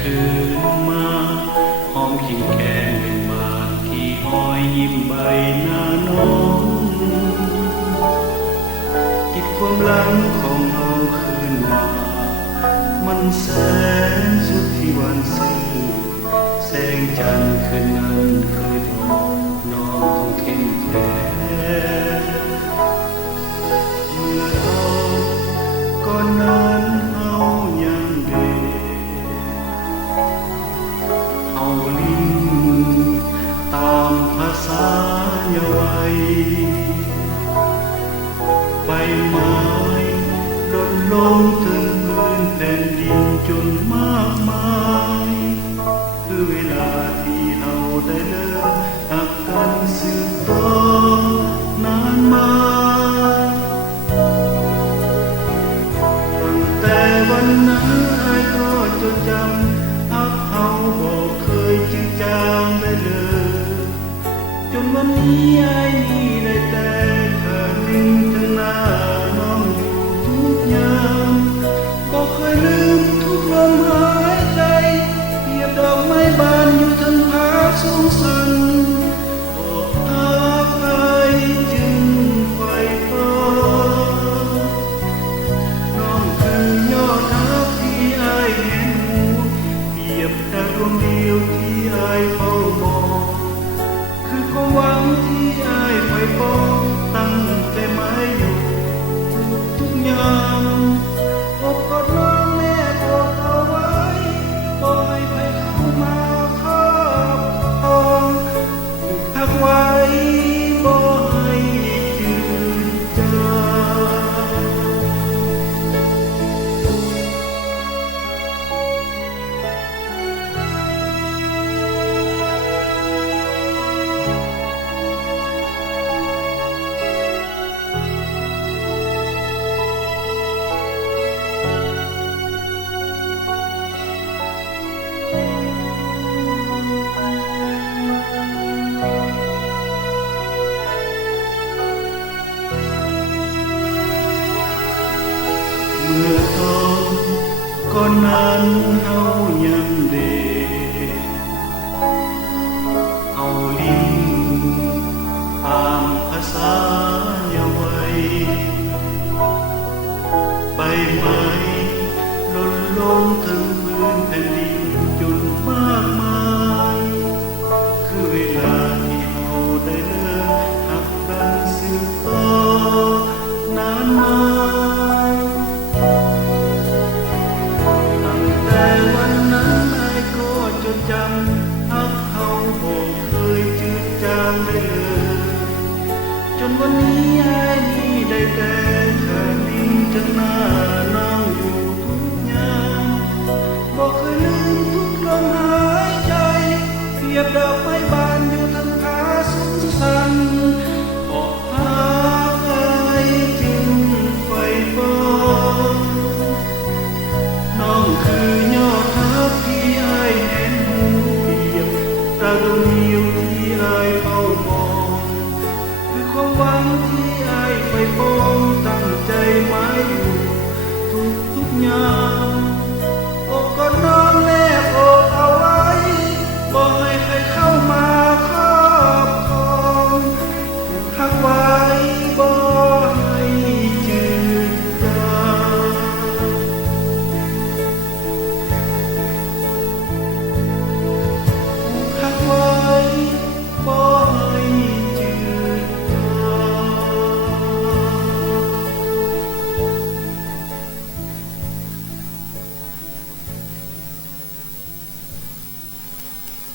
คืนมาหอมขิงแกงเป็นบานที่อ้อยยิ้มใบหน้าน้องกิดความหลังของเราคืนมามันแสนสุดที่วันซื่อแสงจันทร์คืนนั้นเคยบอกน้องต้องเข้มแข็งเมื่อตอนก่อนนั้นเฮายังเด็กเฮาลิ้นตามภาษาเยาว์วัยใบไม้หล่นลงถึงพื้นแผ่นดินจนมากมายคือเวลาที่เฮาได้เลิกหักกันสืบต่อนานมาตั้งแต่วันนั้นอ้ายก็จดจำหักเฮาบ่เคยจืดจางได้เลยจนวันนี้อ้ายนี่ได้แต่เธอนิ่งถึงหน้าน้องอยู่ทุกยามก็เคยลืมทุกลมหายใจเพียบดอกไม้บานอยู่ทั้งผาสูงสันบอกรักอ้ายจึงไฟฟ้าน้องคือยอดรักที่อ้ายเห็นเปรียบดังดวงเดียวที่อ้ายเฝ้ามองคือความหวังที่อ้ายไฟฟ้าตั้งใจหมายอยู่ทุกยามอบกอดน้องแม่กอดเอาไว้บ่ให้ใครเข้ามาครอบครองทักไว้บ่ให้จืดจางเมื่อตอนก่อนนั้นเฮายังเด็กเอาลิ้นตามภาษาเยาว์วัยใบไม้หล่นลงถึงพื้นแผ่นดินจนมากมายคือเวลาที่เฮาได้เลิกหักกันสืบต่อนานมาวันนั้นอ้ายก็จดจำหักเฮาบ่เคยจืดจางได้เลยจนวันนี้อ้ายนี่ได้แต่แค่นิ่งจังหน้าน้องอยู่ทุกยามบ่เคยลืมทุกลมหายใจเปรียบดอกไม้บานอยู่ทั้งผาสูงสันเพราะหักอ้ายจึงไฟฟ้าน้องคือยอดรักที่อ้ายเห็นเปรียบดังดวงเดียวที่อ้ายเฝ้ามองคือความหวังที่อ้ายไฟปองตั้งใจหมายอยู่ทุกยามอกกอดน้อง